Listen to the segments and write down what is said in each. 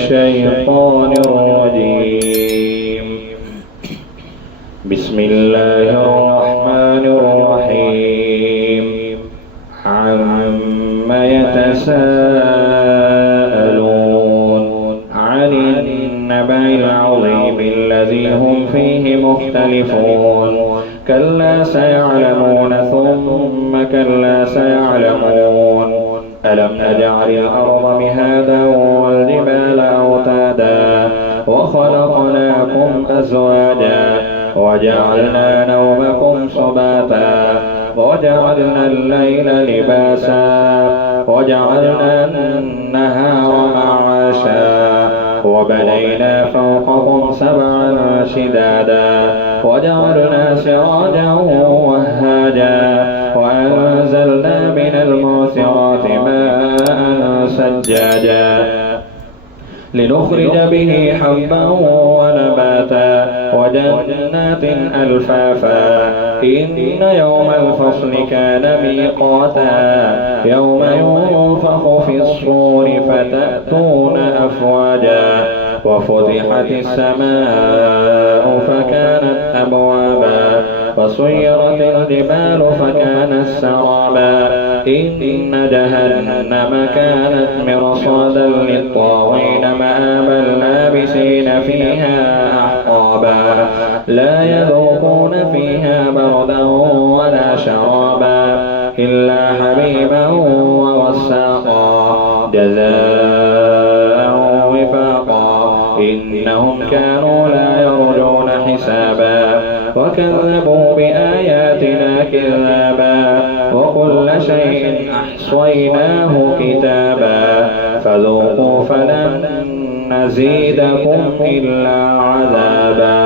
الشيطان الرجيم. بسم الله الرحمن الرحيم. عما يتساءلون عن النبأ العظيم الذي هم فيه مختلفون. كلا سيعلمون ثم كلا سيعلمون. ألم نجعل الأرض مهادا والجبال أوتادا وخلقناكم أزواجا وجعلنا نومكم سباتا وجعلنا الليل لباسا وجعلنا النهار معاشا وبنينا فوقكم سبعا شدادا وجعلنا سراجا وهاجا وأنزلنا من المعصرات ماء سجاجا لنخرج به حبا ونباتا وجنات ألفافا. إن يوم الفصل كان ميقاتا يوم ينفخ في الصور فتأتون أفواجا وفتحت السماء فكانت أبوابا وسيرت الجبال فكانت سرابا. إن جهنم كانت مرصادا للطاغين مآبا لابسين فيها أحقابا لا يذوقون فيها بردا ولا شرابا إلا حميما وغساقا جزاء وفاقا. إنهم كانوا لا يرجون حسابا وكذبوا بآياتنا كذابا وكل شيء أحصيناه كتابا فذوقوا فلن نزيدكم إلا عذابا.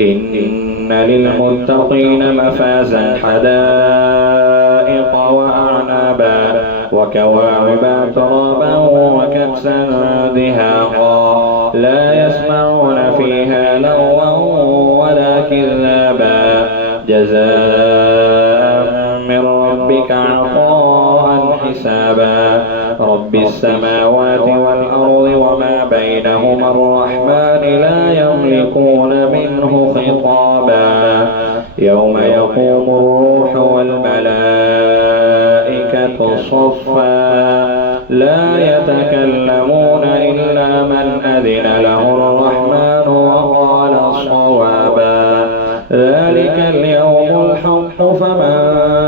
إن للمتقين مفازا حدائق وأعنابا وكواعب أترابا وكأسا دهاقا لا يسمعون فيها لغوا ولا كذابا جزاء من ربك عطاء حسابا. رب السماوات والأرض وما بينهما الرحمن لا يملكون منه خطابا. يوم يقوم الروح والملائكة صفا لا يتكلمون إلا من أذن له الرحمن وقال صوابا. ذلك اليوم الحق فمن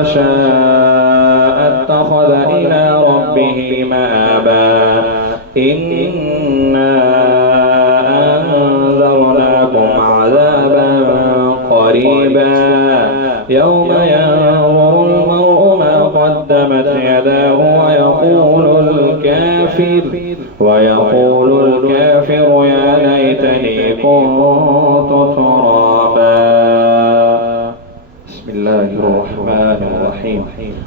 شاء اتخذ إلى ربه مآبا. إنا أنذرناكم عذابا قريبا يوم ينظر المرء ما قدمت يداه ويقول الكافر يا ليتني كنت ترابا. بسم الله الرحمن الرحيم.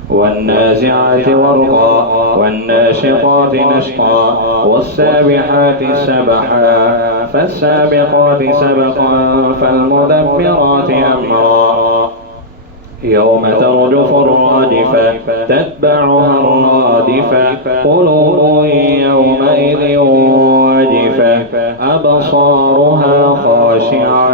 والنازعات غرقا والناشطات نشطا والسابحات سبحا فالسابقات سبقا فالمدبرات أمرا. يوم ترجف الراجفة تتبعها الرادفة قلوب يومئذ واجفة أبصارها خاشعة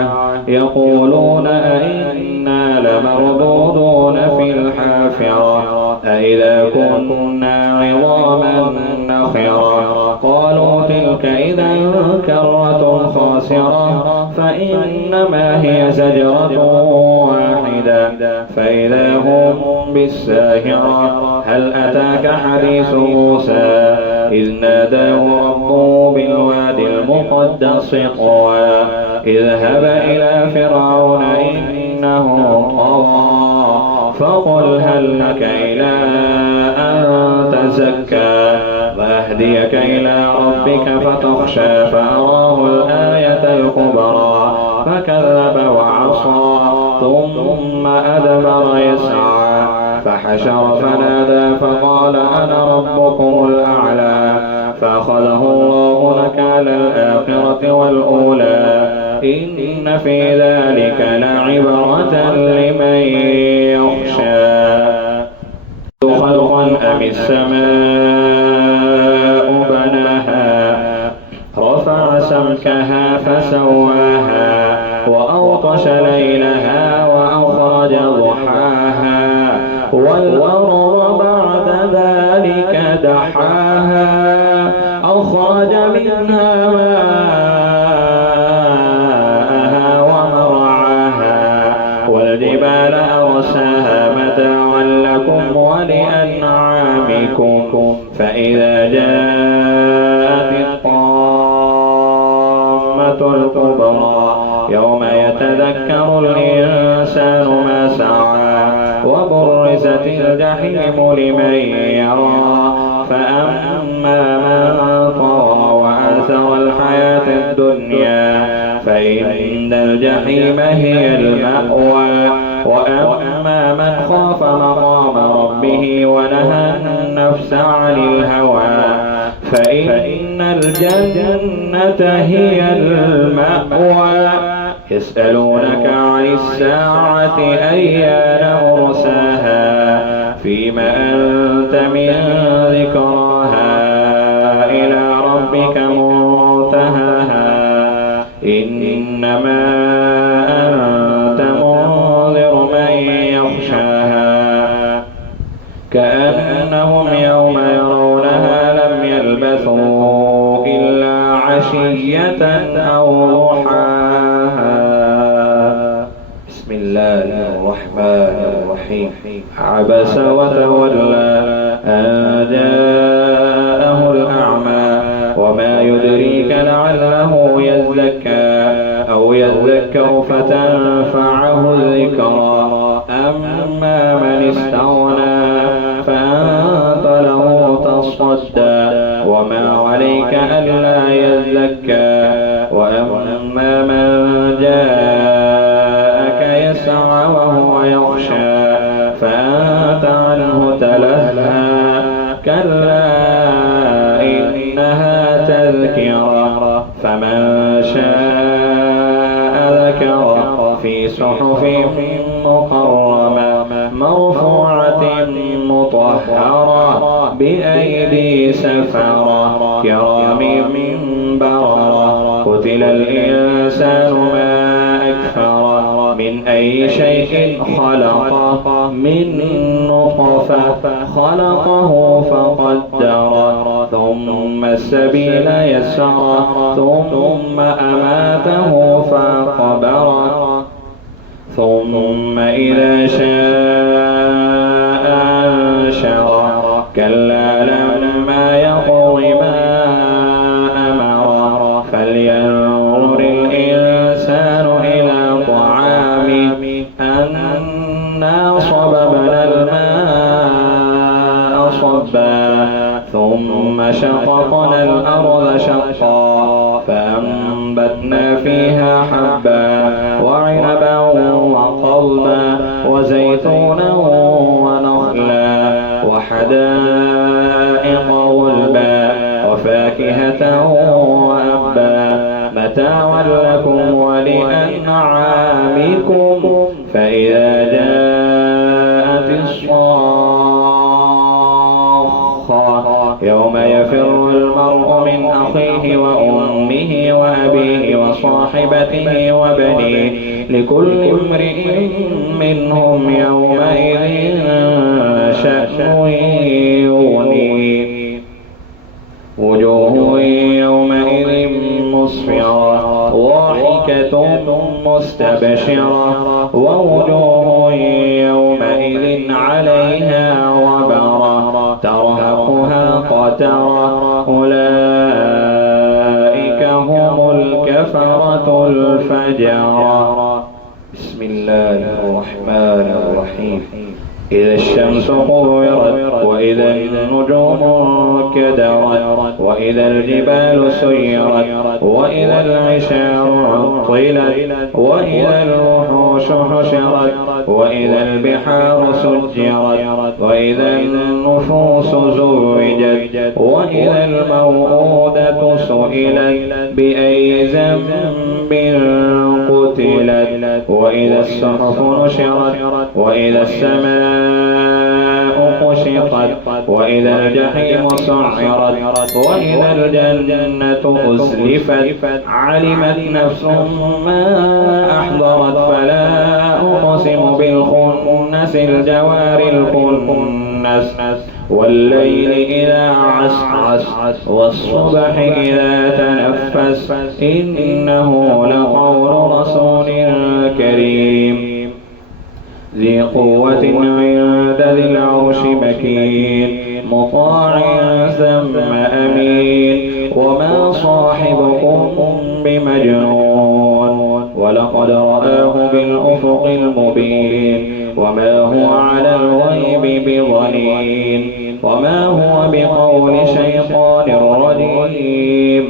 يقولون أئنا لمردودون في الحافرة أئذا كنا عظاما نخرة. قالوا تلك إذا كرة خاسرة فإنما هي زجرة واحدة فإذا هم بالساهرة. هل أتاك حديث موسى إذ ناداه ربه بالوادي المقدس طوى اذهب إلى فرعون إنه طغى فقل هل لك إلى أن تزكى وأهديك إلى ربك فتخشى فأراه الآية الكبرى فكذب وعصى ثم أدبر يسعى فحشر فنادى فقال أنا ربكم الأعلى. فأخذه الله نكال الآخرة والأولى إن في ذلك لعبرة لمن يخشى. خلقا أم السماء بناها فسكها فسواها وأغطش ليلها وأخرج ضحاها والأرض بعد ذلك دحاها أخرج منها ماءها ومرعاها والجبال أرساها متاعا لكم ولأنعامكم فإذا جاءت الطامة الكبرى يوم يتذكر الإنسان ما سعى وبرزت الجحيم لمن يرى فأما من طغى وآثر الحياة الدنيا فإن الجحيم هي المأوى وأما من خاف مقام ربه ونهى النفس عن الهوى فإن الجنة هي المأوى يسألونك عن الساعة أيان مرساها فيما أنت من ذكراها إلى ربك منتهاها إنما أنت منذر من يخشاها كأنهم يوم يرونها لم يلبثوا إلا عشية أو ضحاها. بسم الله الرحمن الرحيم. عبس وتولى أن جاءه الأعمى وما يدريك لعله يزكى أو يذكر فتنفعه الذكرى أما من استغنى فأنت له تصدى وما عليك ألا يزكى وأما من جاءك يسعى وهو يخشى فأنت عنه تلهى كلا إنها تذكرة فمن شاء ذكره في صحف مكرمة مرفوعة مطهرة بأيدي سفرة كرام بررة قتل الإنسان ما أكفره من أي شيء خلقه من نطفة خلقه فقدره ثم السبيل يسره ثم أماته فقبره ثم إذا شاء أنشره كلا لما يقض ما أمره فلينظر الإنسان إلى طعامه أنا صببنا الماء صبا ثم شققنا الأرض شقا فأنبتنا فيها حبا وعنبا وقضبا وزيتونا ونخلا وحدائق غلبا وفاكهة وأبا متاعا لكم ولأنعامكم فإذا جاءت الصاخة يوم يفر المرء من أخيه وأمه وأبيه وصاحبته وبنيه لكل امرئ منهم يومئذ شأن يغنيه وجوه يومئذ مسفرة ضاحكة مستبشرة ووجوه يومئذ عليها غبرة ترهقها قترة أولئك هم الكفرة الفجرة. بسم الله الرحمن الرحيم. إذا الشمس كورت وإذا النجوم كدرت وإذا الجبال سيرت وإذا العشار عطلت وإذا الوحوش حشرت وإذا البحار سجرت وإذا النفوس زوجت وإذا الموءودة سئلت بأي ذنب قتلت وإذا الصحف نشرت وإذا السماء كشطت وإذا الجحيم سعرت وإذا الجنة أزلفت علمت نفس ما أحضرت فلا أقسم بالخنس الجوار الكنس والليل إذا عسعس والصبح إذا تنفس إنه لقول رسول كريم ذي قوة عند ذي العرش مكين مطاع ثم أمين وما صاحبكم بمجنون ولقد رآه بالأفق المبين وما هو على الغيب بضنين وما هو بقول شيطان رجيم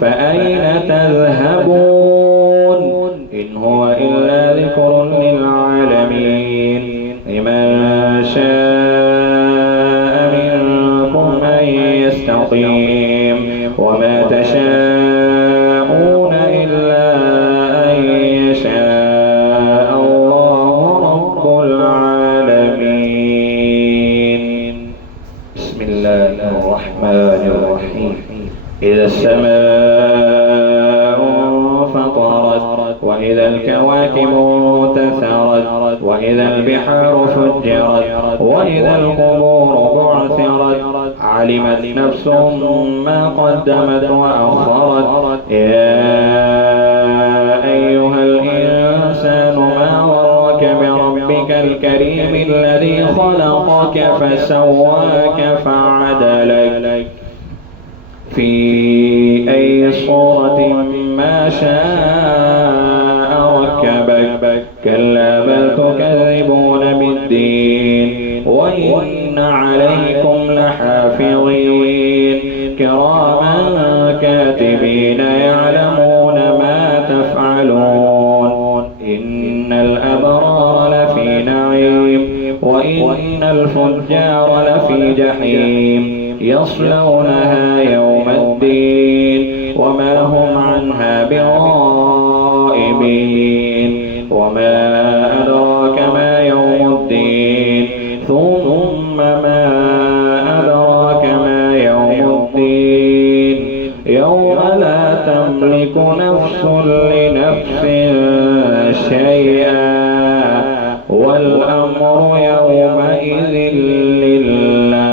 فأين تذهبون إن هو إلا ذكر للعالمين لمن شاء منكم أن يستقيم وما تشاءون إلا أن يشاء الله رب العالمين. بسم الله الرحمن الرحيم. إذا السماء انفطرت وإذا الكواكب انتثرت وإذا البحار فجرت وإذا القبور بعثرت علمت نفس ما قدمت وأخرت يا أيها الإنسان ما غرك بربك الكريم الذي خلقك فسواك فعدلك في أي صورة ما شاء ركبك كلا بل تكذبون بالدين وإن عليكم لحافظين كراما كاتبين يعلمون ما تفعلون إن الأبرار لفي نعيم وإن الفجار لفي جحيم يصلونها يوم الدين وما هم عنها بغائبين وما أدراك ما يوم الدين ثم ما أدراك ما يوم الدين يوم لا تملك نفس لنفس شيئا والأمر يومئذ لله.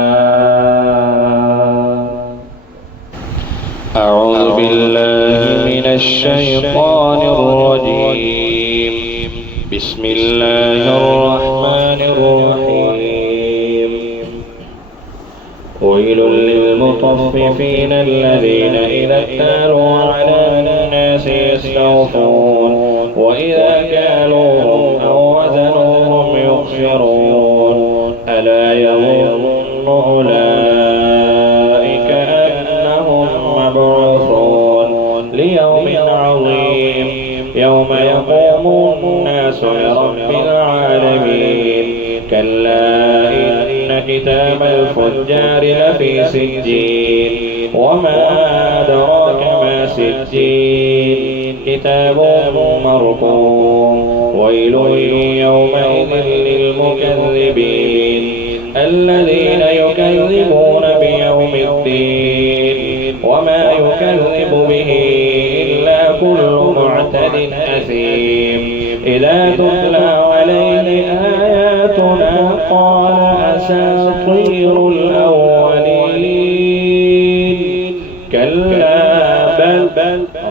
أعوذ بالله من الشيطان الرجيم. بسم الله الرحمن الرحيم. ويل للمطففين الذين إذا اكتالوا على الناس يستوفون وإذا كالوهم أو وزنوهم يخسرون ألا يظن أولئك أنهم مبعوثون ليوم عظيم يوم يقوم الناس لرب العالمين كلا إن كتاب الفجار لفي سجين وما أدراك ما سجين كتاب مرقوم ويل يومئذ للمكذبين الذين يكذبون بيوم الدين وما يكذب به إلا كل معتد أثيم إذا تتلى عليه آياتنا قال أساطير الأولين كلا بل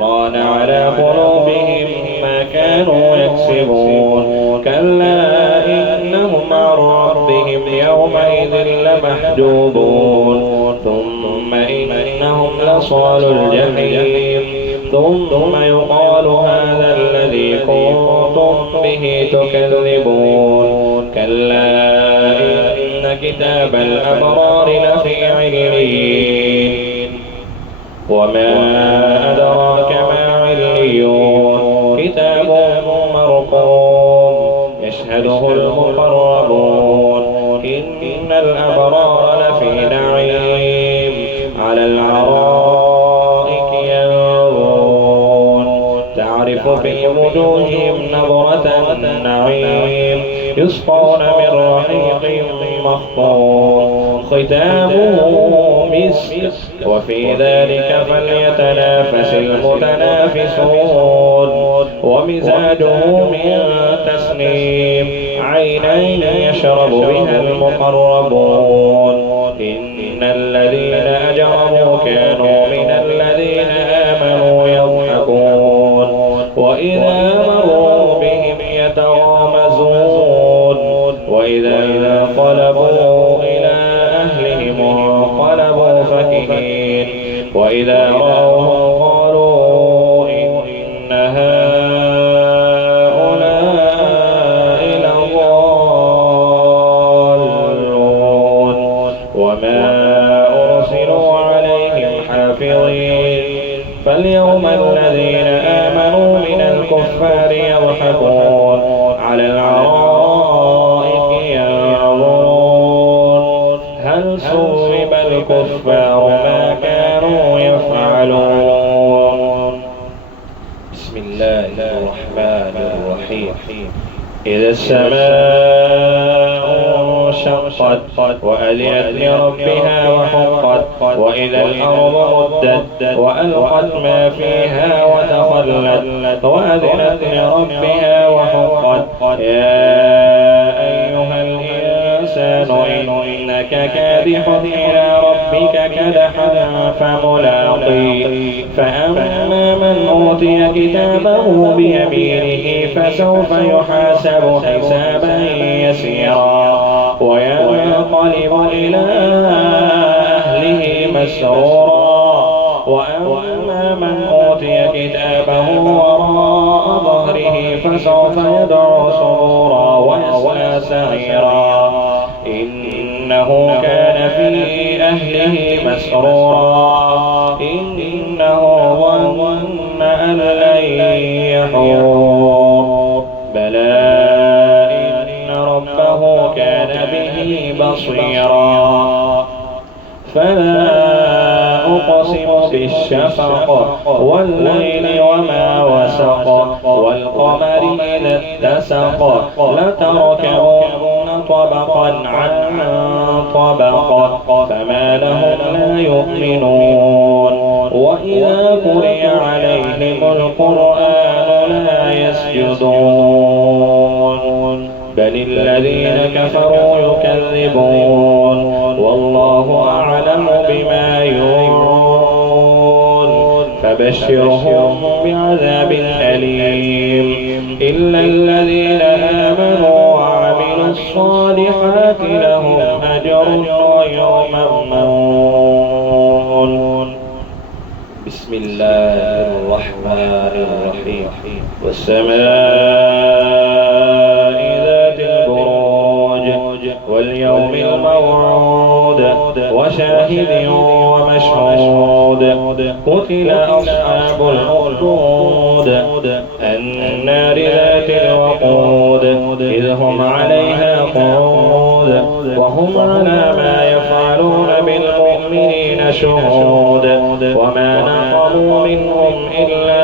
ران على قلوبهم ما كانوا يكسبون كلا إنهم عن ربهم يومئذ لمحجوبون ثم إنهم لصال الجحيم ثم يقال هذا الذي كنتم به تكذبون كلا إن كتاب الأبرار لفي عليين وما أدراك ما عليون كتاب مرقوم يشهده المقربون إن الأبرار لفي نعيم على العرائك ينظرون تعرف تعرف في وجوههم نظرة النعيم يسقون من رحيق مختوم ختامه مسك وفي ذلك فليتنافس المتنافسون ومزاجه من تسنيم عينا يشرب بها المقربون إن الذين أجرموا كانوا من الذين آمنوا يضحكون وإذا مروا بهم يتغامزون وإذا انقلبوا إلى أهلهم انقلبوا فكهين وإذا رأوهم قالوا إن هؤلاء لضالون وما أرسلوا عليهم حافظين فاليوم الذين آمنوا من الكفار يضحكون على العرائك ينظرون هل ثوب الكفار ما كانوا يفعلون. بسم الله الرحمن الرحيم. إذا السماء انشقت وأذنت لربها وحقت وإذا الأرض مدت وألقت ما فيها وتخلت وأذنت لربها وحقت يا أيها الإنسان إنك كادح إلى ربك كدحا فملاقيه فأما من أوتي كتابه بيمينه فسوف يحاسب حسابا يسيرا وينقلب إلى أهله مسرورا وأما من أوتي كتابه وراء ظهره فسوف يدعو سرورا ويصلى سعيرا إنه كان في أهله مسرورا إنه ظن أن لن يحور بلى إن ربه كان به بصيرا فلا أقسم بالشفق والليل وما وسق والقمر إذا اتسق لتركبن طبقا عن طبق فما لهم لا يؤمنون وإذا قرئ عليهم القرآن لا يسجدون بل الذين كفروا يكذبون والله أعلم بما يوعون فبشرهم بعذاب أليم إلا الذين آمنوا وعملوا الصالحات لهم أجر غير ممنون. بسم الله الرحمن الرحيم. والسماء ذات البروج واليوم الموعود وشاهد ومشهود قتل أصحاب الأخدود النار ذات الوقود إذ هم عليها قعود وهم على ما يفعلون بالمؤمنين شهود وما نقموا منهم إلا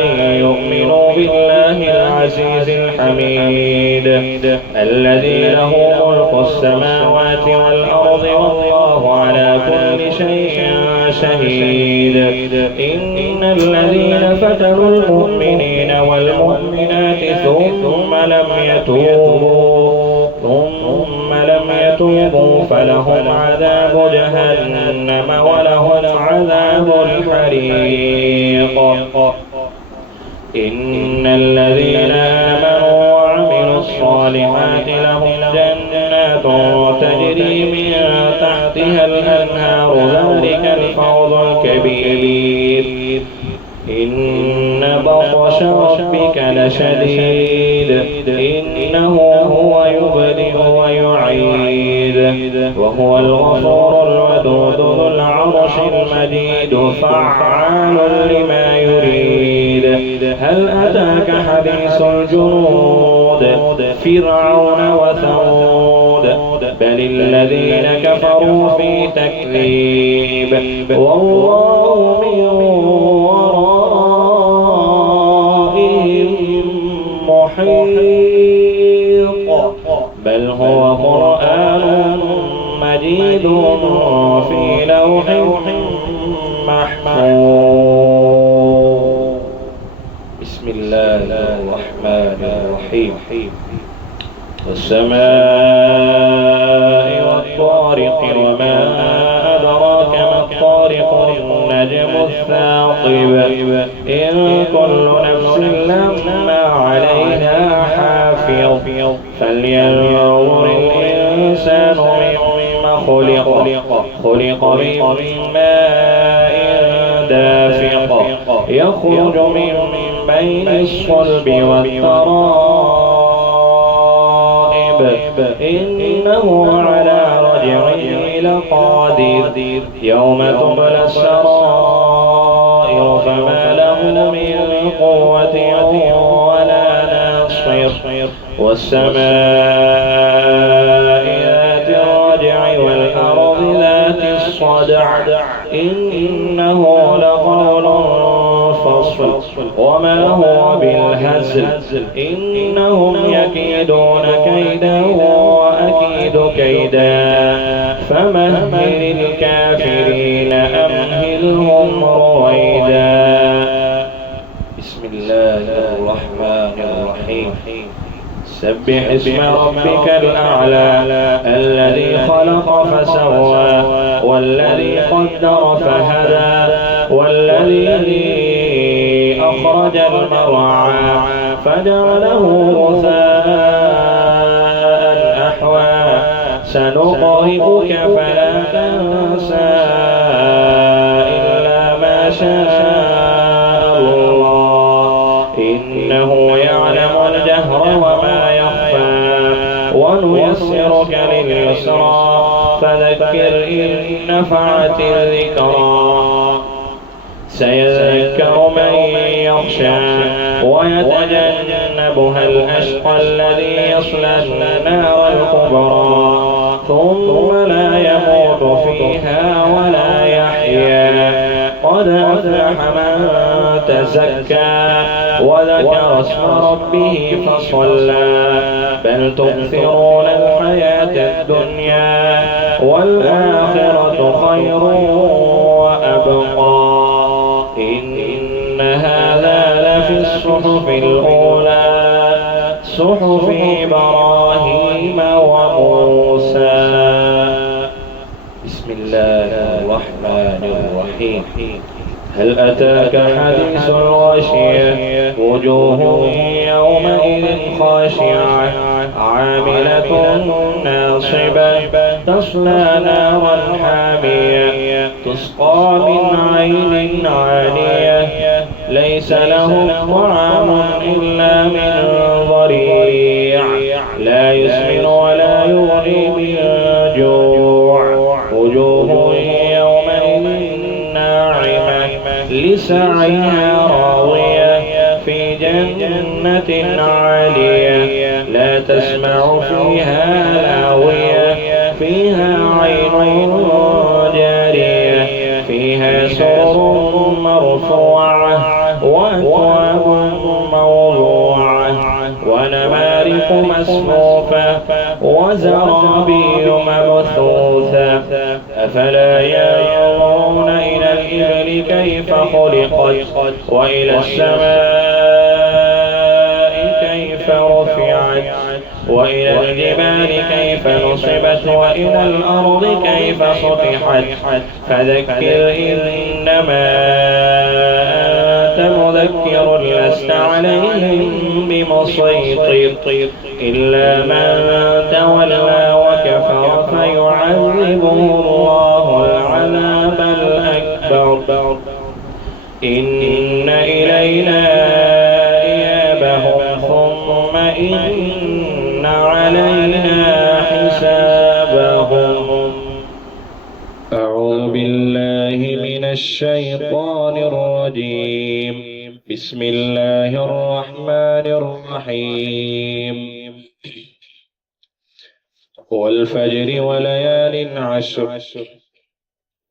أن يؤمنوا بالله العزيز الحميد الذي له ملك السماوات والأرض والله على كل شيء شهيد إن الذين فتنوا المؤمنين والمؤمنات ثم لم يتوبوا فلهم عذاب جهنم ولهم عذاب الحريق. إن الذين آمنوا وعملوا الصالحات لهم جنات تجري من تحتها الأنهار ذلك الفوز الكبير. إن بطش ربك لشديد إنه هو يبدئ ويعيد وهو الغفور الودود ذو العرش المجيد فعال لما يريد. هل أتاك حديث الجنود فرعون وثمود بل الذين كفروا في تكذيب والله من في لوح محفوظ. بسم الله الرحمن الرحيم. والسماء والطارق وما أدراك ما الطارق النجم الثاقب إن كل نفس لما عليها حافظ فلينظر الإنسان مما خلق من ماء دافق يخرج من بين الصلب والترائب إنه على رجعه لقادر يوم تبلى السرائر فما له من قوة ولا ناصر والسماء ذات الرجع والأرض ذات الصدع إنه لقول فصل وما هو بالهزل إنهم يكيدون كيدا وأكيد كيدا فمهل الكافرين أمهلهم رويدا. بسم الله الرحمن الرحيم. سبح اسم ربك الأعلى الذي خلق فسوى والذي قدر فهدى والذي أخرج المرعى فجعله غثاء أحوى سنقرئك فلا تنسى إلا ما شاء الله إنه يعلم الجهر وما يخفى ونيسرك لليسرى فذكر إن نفعت الذكرى سيذكر من يخشى ويتجنبها الأشقى الذي يصلى النار الكبرى ثم لا يموت فيها ولا يحيا قد أفلح من تزكى وذكر اسم ربه فصلى بل تؤثرون الحياة الدنيا والآخرة خير وأبقى إن هذا لفي الصحف الأولى صحف إبراهيم وموسى. بسم الله الرحمن الرحيم. هل أتاك حديث الغاشية وجوه يومئذ خاشعة عاملة ناصبة تصلى نارا حامية تسقى من عين عانية ليس لهم طعام إلا من ضريع لا يسمن ولا يغني من جوع وجوه يومئذ ناعمة لسعيها راضية في جنة عالية لا تسمع فيها لاغية فيها عين جارية فيها سرر مرفوعة وأكواب موضوعة ونمارق مسفوفة وزرابي مبثوثة أفلا ينظرون إلى الإبل كيف خلقت وإلى السماء كيف رفعت وإلى الجبال كيف نصبت وإلى الأرض كيف سطحت فذكر إنما أنت مذكر لست عليهم بمسيطر إلا من تولى وكفر فيعذبه الله العذاب الأكبر إن إلينا إيابهم ثم إن علينا حسابهم. أعوذ بالله من الشيطان الرجيم. بسم الله الرحمن الرحيم. والفجر وليال عشر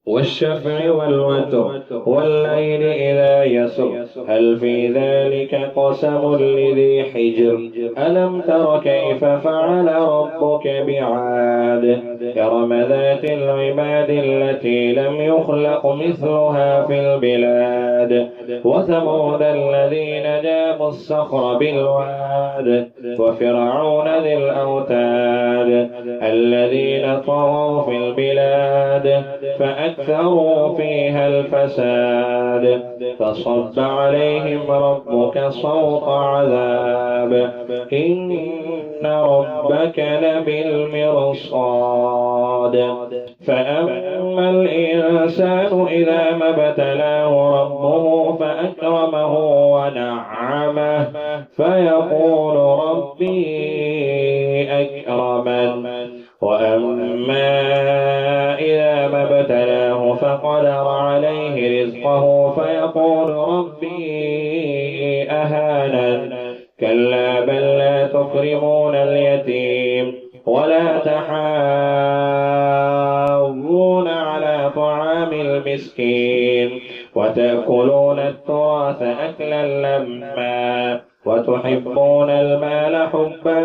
والشفع والوتر والليل إذا يسر هل في ذلك قسم لذي حجر ألم تر كيف فعل ربك بعاد إرم ذات العماد التي لم يخلق مثلها في البلاد وثمود الذين جابوا الصخر بالواد وفرعون ذي الأوتاد الذين طغوا في البلاد فأكثروا فيها الفساد فصب عليهم ربك صوت عذاب إن ربك لبالمرصاد فأما الإنسان إذا ما ابتلاه ربه فأكرمه ونعمه فيقول ربي أكرمن وأما إذا ما ابتلاه فقدر عليه رزقه فيقول ربي أهانن كلا بل لا تكرمون اليتيم ولا تحاضون على طعام المسكين وتأكلون التراث أكلا لما وتحبون المال حبا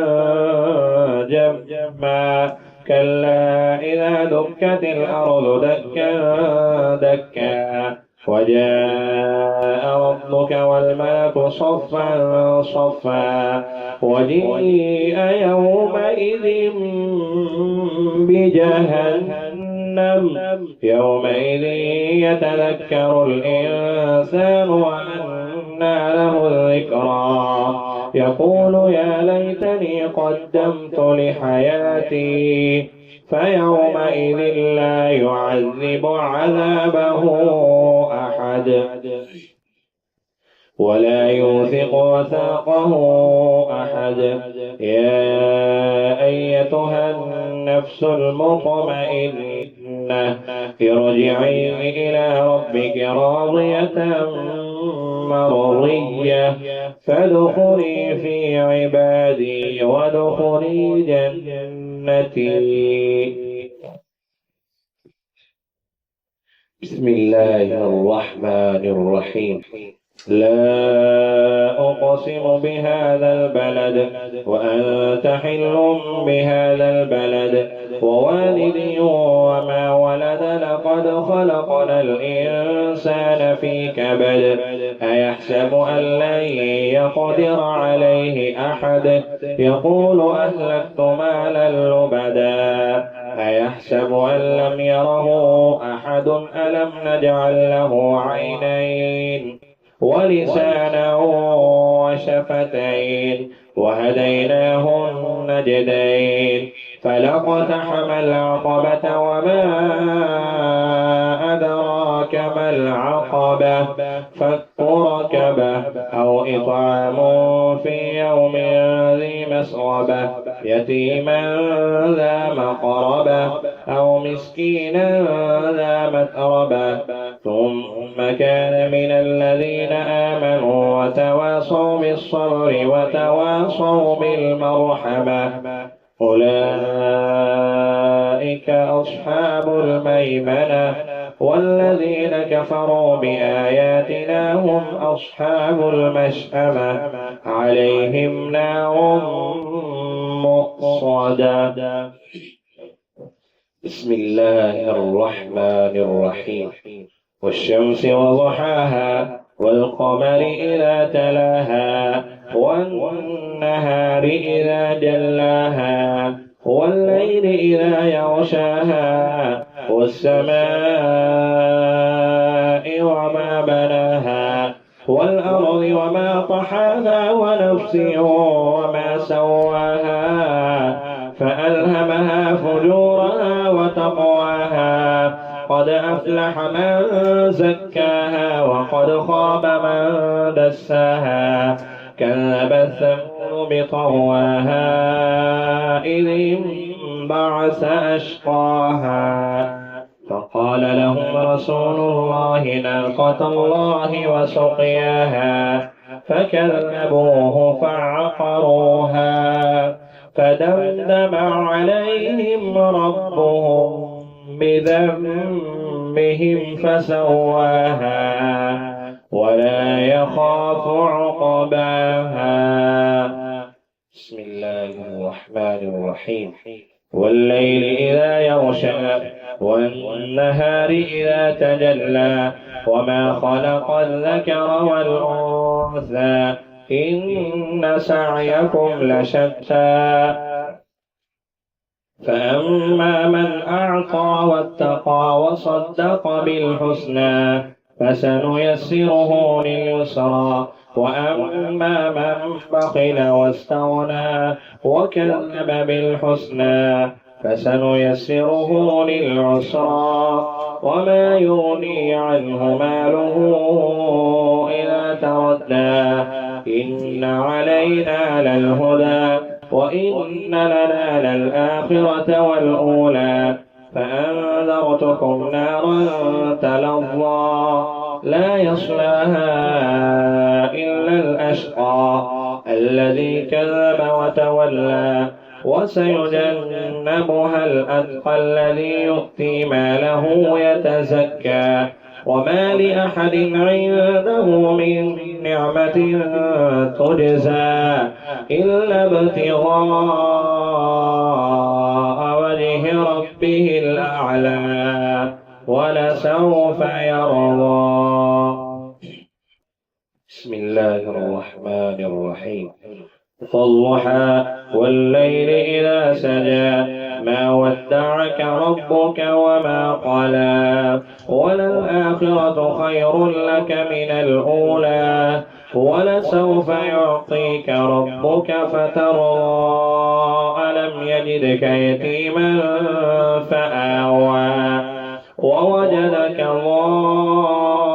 جما كلا إذا دكت الأرض دكا دكا وجاء ربك والملك صفا صفا وجيء يومئذ بجهنم يومئذ يتذكر الإنسان وأنى له الذكرى يقول يا ليتني قدمت لحياتي فيومئذ لا يعذب عذابه أحد ولا يوثق وثاقه أحد يا أيتها النفس المطمئنة ارجعي إلى ربك راضية مرضية فادخلي في عبادي وادخلي جنتي. بسم الله الرحمن الرحيم. لا أقسم بهذا البلد وأنت حل بهذا البلد ووالد وما ولد لقد خلقنا الإنسان في كبد أيحسب أن لن يقدر عليه أحد يقول أهلكت مالا لبدا أيحسب أن لم يره أحد ألم نجعل له عينين ولسانا وشفتين وهديناه النجدين فلاقتحم العقبة وما أدراك ما العقبة فك ركبة أو إطعام في يوم ذي مسغبة يتيما ذا مقربة أو مسكينا ذا متربة ثم كان من الذين آمنوا وتواصوا بالصبر وتواصوا بالمرحمة أولئك أصحاب الميمنة والذين كفروا بآياتنا هم أصحاب المشأمة عليهم نار مؤصدة. بسم الله الرحمن الرحيم. والشمس وضحاها والقمر إذا تلاها والنهار إذا جلاها والليل إذا يغشاها والسماء وما بناها والأرض وما طحاها ونفس وما سواها فألهمها فجورها وتقواها قد أفلح من زكاها وقد خاب من دساها كذبت ثمود بطغواها إذ انبعث أشقاها فقال لهم رسول الله ناقة الله وسقياها فكذبوه فعقروها فدمدم عليهم ربهم بذنبهم بهم فسواها ولا يخاف عقباها. بسم الله الرحمن الرحيم. والليل إذا يغشى والنهار إذا تجلى وما خلق الذكر والأنثى إن سعيكم لشتى فأما من أعطى واتقى وصدق بالحسنى فسنيسره لليسرى وأما من بخل واستغنى وكذب بالحسنى فسنيسره للعسرى وما يغني عنه ماله إذا تردى إن علينا للهدى وإن لنا للآخرة والأولى فأنذرتكم نارا تلظى لا يصلاها إلا الأشقى الذي كذب وتولى وسيجنبها الأتقى الذي يؤتي ماله يتزكى وما لأحد عنده من نعمة تجزى إلا ابتغاء وجه ربه الأعلى ولسوف يرضى. بسم الله الرحمن الرحيم. فالضحى والليل إذا سجى ما ودعك ربك وما قلى وللآخرة خير لك من الأولى ولسوف يعطيك ربك فترضى ألم يجدك يتيما فآوى ووجدك ضالا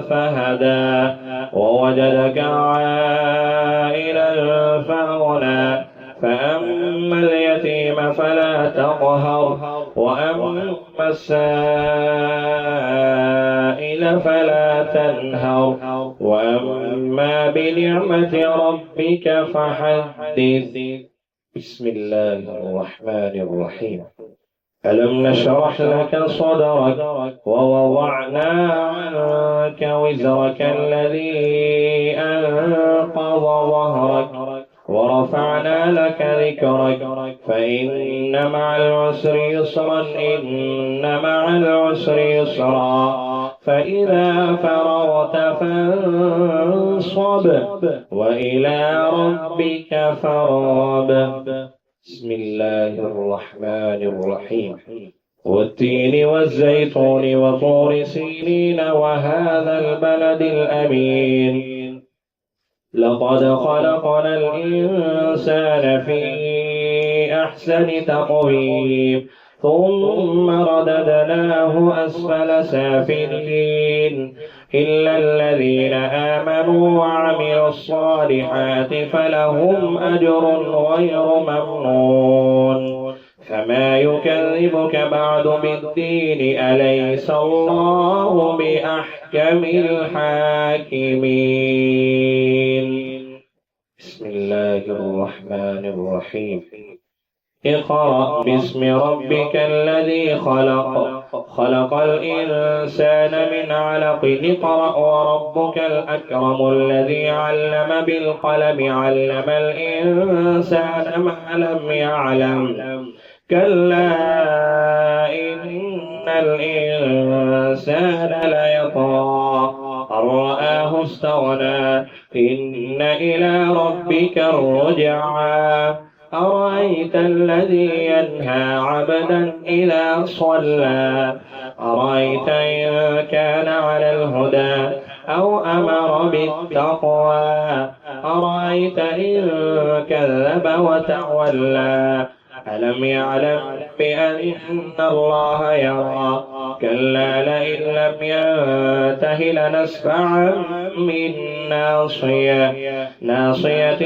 فهدى ووجدك عائلا فأغنى فأما اليتيم فلا تقهر وأما السائل فلا تنهر وأما بنعمة ربك فحدث. بسم الله الرحمن الرحيم. ألم نشرح لك صدرك ووضعنا عنك وزرك الذي أنقض ظهرك ورفعنا لك ذكرك فإن مع العسر يسرا إن مع العسر يسرا فإذا فرغت فانصب وإلى ربك فارغب. بسم الله الرحمن الرحيم. والتين والزيتون وطور سينين وهذا البلد الأمين لقد خلقنا الإنسان في أحسن تقويم ثم رددناه أسفل سافلين إلا الذين آمنوا وعملوا الصالحات فلهم أجر غير ممنون. فما يكذبك بعد بالدين أليس الله بأحكم الحاكمين. بسم الله الرحمن الرحيم. اقرأ باسم ربك الذي خلق الإنسان من علق اقرأ وربك الأكرم الذي علم بالقلم علم الإنسان ما لم يعلم كلا إن الإنسان ليطغى أن رآه استغنى إن إلى ربك الرجعى أرأيت الذي ينهى عبدا إذا صلى أرأيت إن كان على الهدى أو أمر بالتقوى أرأيت إن كذب وتولى ألم يعلم بأن الله يرى كلا لئن لم ينته لنسفعا ناصية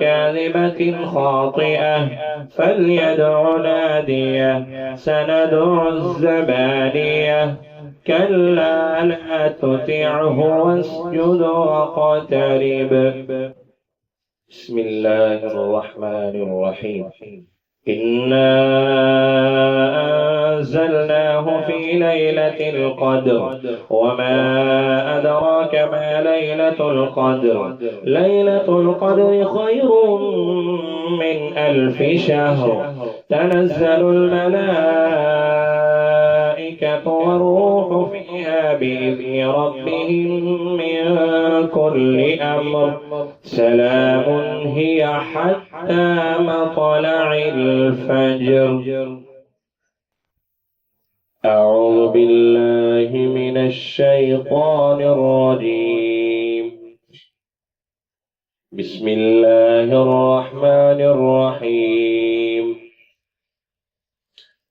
كاذبة خاطئة فليدع ناديه سندع الزبانية كلا لا تطعه واسجد واقترب. بسم الله الرحمن الرحيم. إنا أنزلناه في ليلة القدر وما أدراك ما ليلة القدر ليلة القدر خير من 1000 شهر تنزل الملائكة والروح فيها بإذن ربهم من كل أمر سلام هي حتى مطلع الفجر. أعوذ بالله من الشيطان الرجيم. بسم الله الرحمن الرحيم.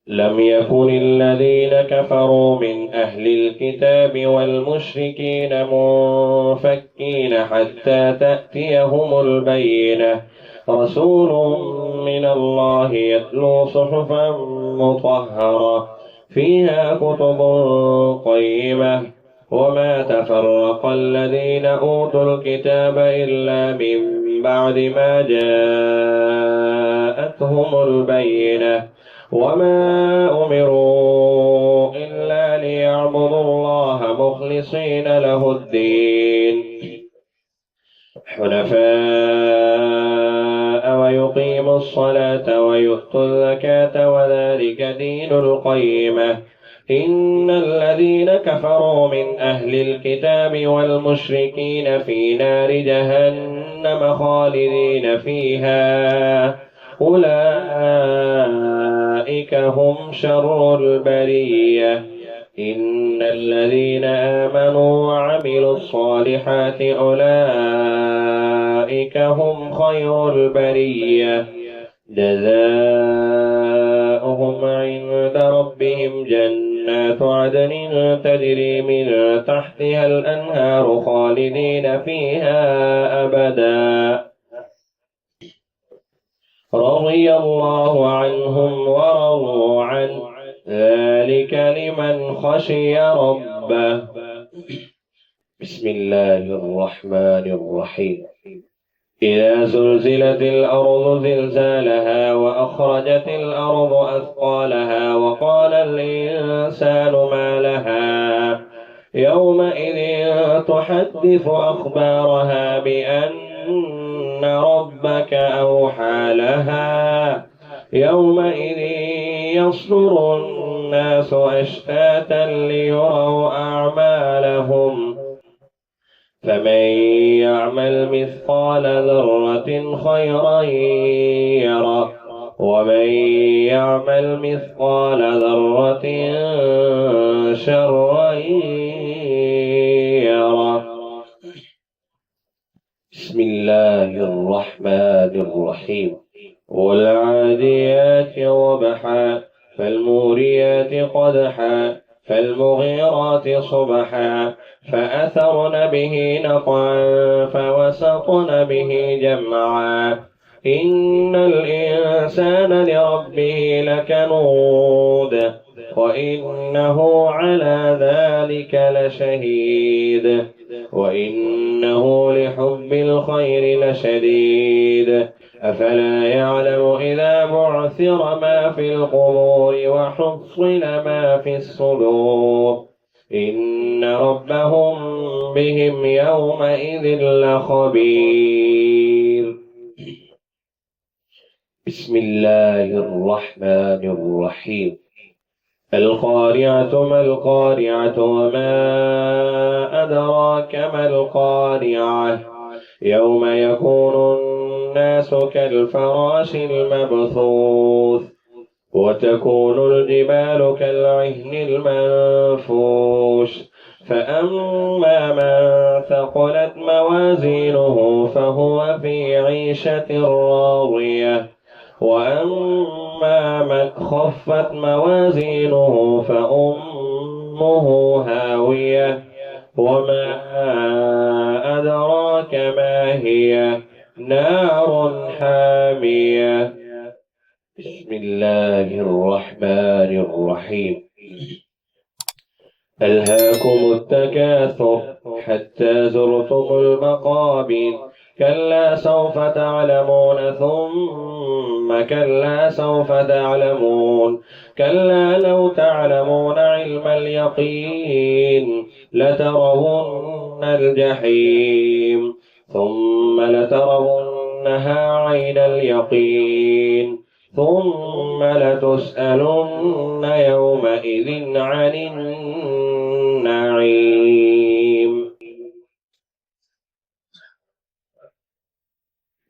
لم يكن الذين كفروا من أهل الكتاب والمشركين منفكين حتى تأتيهم البينة رسول من الله يتلو صحفا مطهرة فيها كتب قيمة وما تفرق الذين أوتوا الكتاب إلا من بعد ما جاءتهم البينة وما أمروا إلا ليعبدوا الله مخلصين له الدين حنفاء ويقيموا الصلاة ويؤتوا الزكاة وذلك دين القيمة. إن الذين كفروا من أهل الكتاب والمشركين في نار جهنم خالدين فيها أولئك هم شر البرية. إن الذين آمنوا وعملوا الصالحات أولئك هم خير البرية جزاؤهم عند ربهم جنات عدن تجري من تحتها الأنهار خالدين فيها أبدا رضي الله عنهم ورضوا عنه ذلك لمن خشي ربه. بسم الله الرحمن الرحيم. إذا زلزلت الأرض زلزالها وأخرجت الأرض أثقالها وقال الإنسان ما لها يومئذ تحدث أخبارها بأن ربك أوحى لها يومئذ يصدر الناس أشتاتا ليروا أعمالهم فمن يعمل مثقال ذرة خيرا يره ومن يعمل مثقال ذرة شرا يره. بسم الله الرحمن الرحيم. والعاديات ضبحا فالموريات قدحا فالمغيرات صبحا فأثرن به نقعا فوسطن به جمعا إن الإنسان لربه لكنود وإنه على ذلك لشهيد وإنه لحب الخير لشديد أفلا يعلم إذا بعثر ما في القبور وحصل ما في الصدور إن ربهم بهم يومئذ لخبير. بسم الله الرحمن الرحيم. القارعة ما القارعة وما أدراك ما القارعة يوم يكون الناس كالفراش المبثوث وتكون الجبال كالعهن المنفوش فأما من ثقلت موازينه فهو في عيشة راضية وأما من خفت موازينه فأمه هاوية وما أدراك ما هي نار حامية. بسم الله الرحمن الرحيم. ألهاكم التكاثر حتى زرتم المقابر كلا سوف تعلمون ثم كلا سوف تعلمون كلا لو تعلمون علم اليقين لترون الجحيم ثم لترونها عين اليقين ثم لتسألن يومئذ عن النعيم.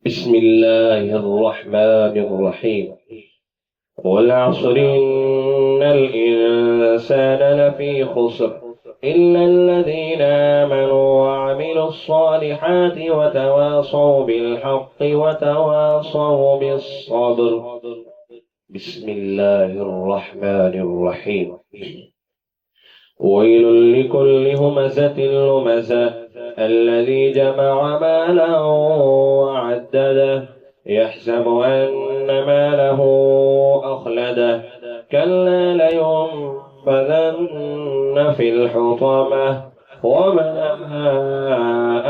بسم الله الرحمن الرحيم. والعصر إن الإنسان لفي خسر إلا الذين آمنوا وعملوا الصالحات وتواصوا بالحق وتواصوا بالصبر. بسم الله الرحمن الرحيم. ويل لكل همزة لمزة الذي جمع مالا وعدده يحسب أن ماله أخلده كلا لينبذن في الحطمة وما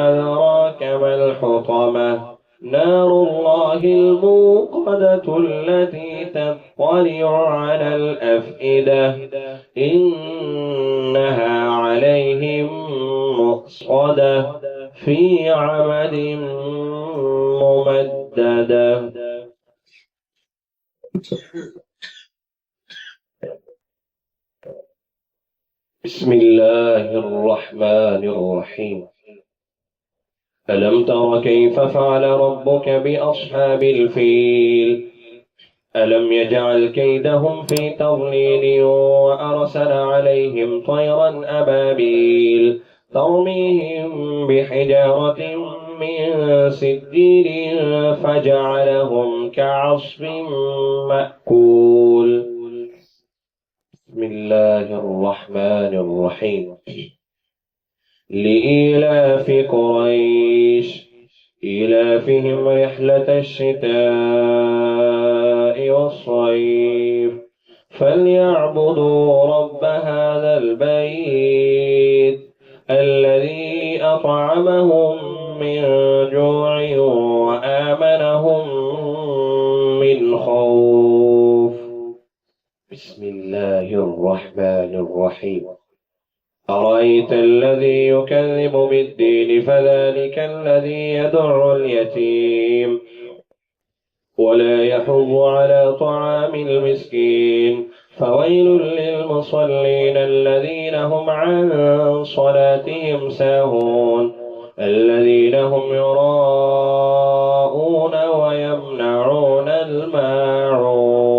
أدراك ما الحطمة نار الله الموقدة التي تطلع على الأفئدة إنها عليهم مؤصدة في عمد ممددة. بسم الله الرحمن الرحيم. ألم تر كيف فعل ربك بأصحاب الفيل ألم يجعل كيدهم في تضليل وأرسل عليهم طيرا أبابيل ترميهم بحجارة من سجيل فجعلهم كعصف مأكول. بسم الله الرحمن الرحيم. لإيلاف قريش إيلافهم رحلة الشتاء والصيف فليعبدوا رب هذا البيت الذي أطعمهم من جوع وآمنهم من خوف. بسم الله الرحمن الرحيم. أرأيت الذي يكذب بالدين فذلك الذي يدع اليتيم ولا يحض على طعام المسكين فويل للمصلين الذين هم عن صلاتهم ساهون الذين هم يراءون ويمنعون الماعون.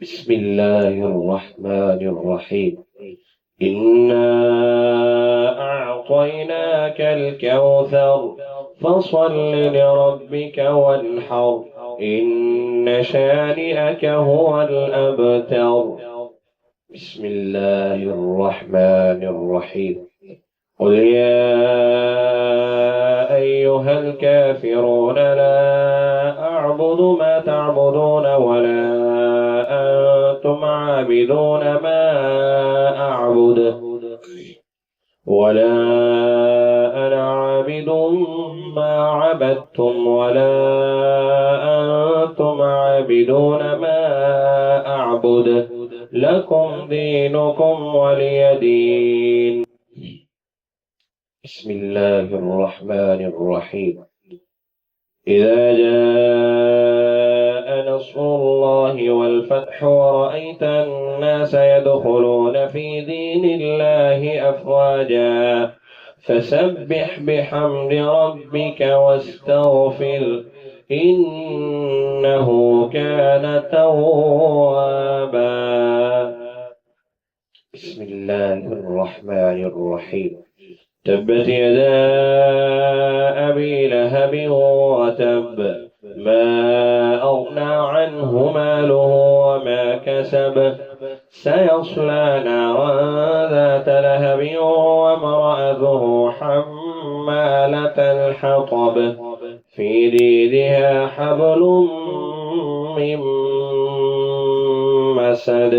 بسم الله الرحمن الرحيم. إنا أعطيناك الكوثر فصل لربك وانحر إن شانئك هو الأبتر. بسم الله الرحمن الرحيم. قل يا أيها الكافرون لا أعبد ما تعبدون ولا أنتم عابدون ما أعبد ولا أنا عابد ما عبدتم ولا أنتم عابدون ما أعبد لكم دينكم ولي دين. بسم الله الرحمن الرحيم. إذا جاء نصر الله والفتح ورأيت الناس يدخلون في دين الله أفواجا فسبح بحمد ربك واستغفر إنه كان توابا. بسم الله الرحمن الرحيم. تبت يدا أبي لهب وتب ما أغنى عنه ماله وما كسب سيصلى نارا ذات لهب وامرأته حمالة الحطب في جيدها حبل من مسد.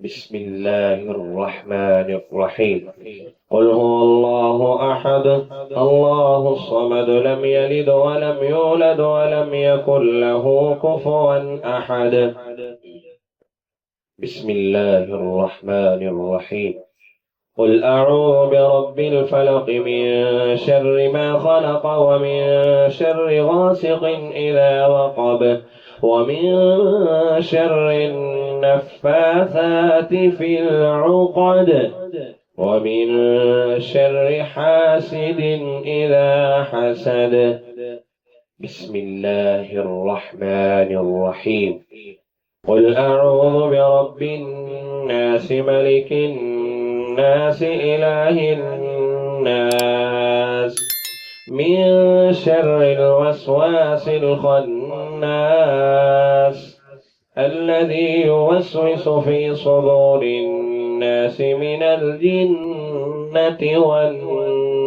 بسم الله الرحمن الرحيم. قل هو الله أحد الله الصمد لم يلد ولم يولد ولم يكن له كفوا أحد. بسم الله الرحمن الرحيم. قل أعوذ برب الفلق من شر ما خلق ومن شر غاسق إذا وقب ومن شر النفاثات في العقد ومن شر حاسد إذا حسد. بسم الله الرحمن الرحيم. قل أعوذ برب الناس ملك الناس إله الناس من شر الوسواس الخناس الذي يوسوس في صدور الناس من الجنة والناس.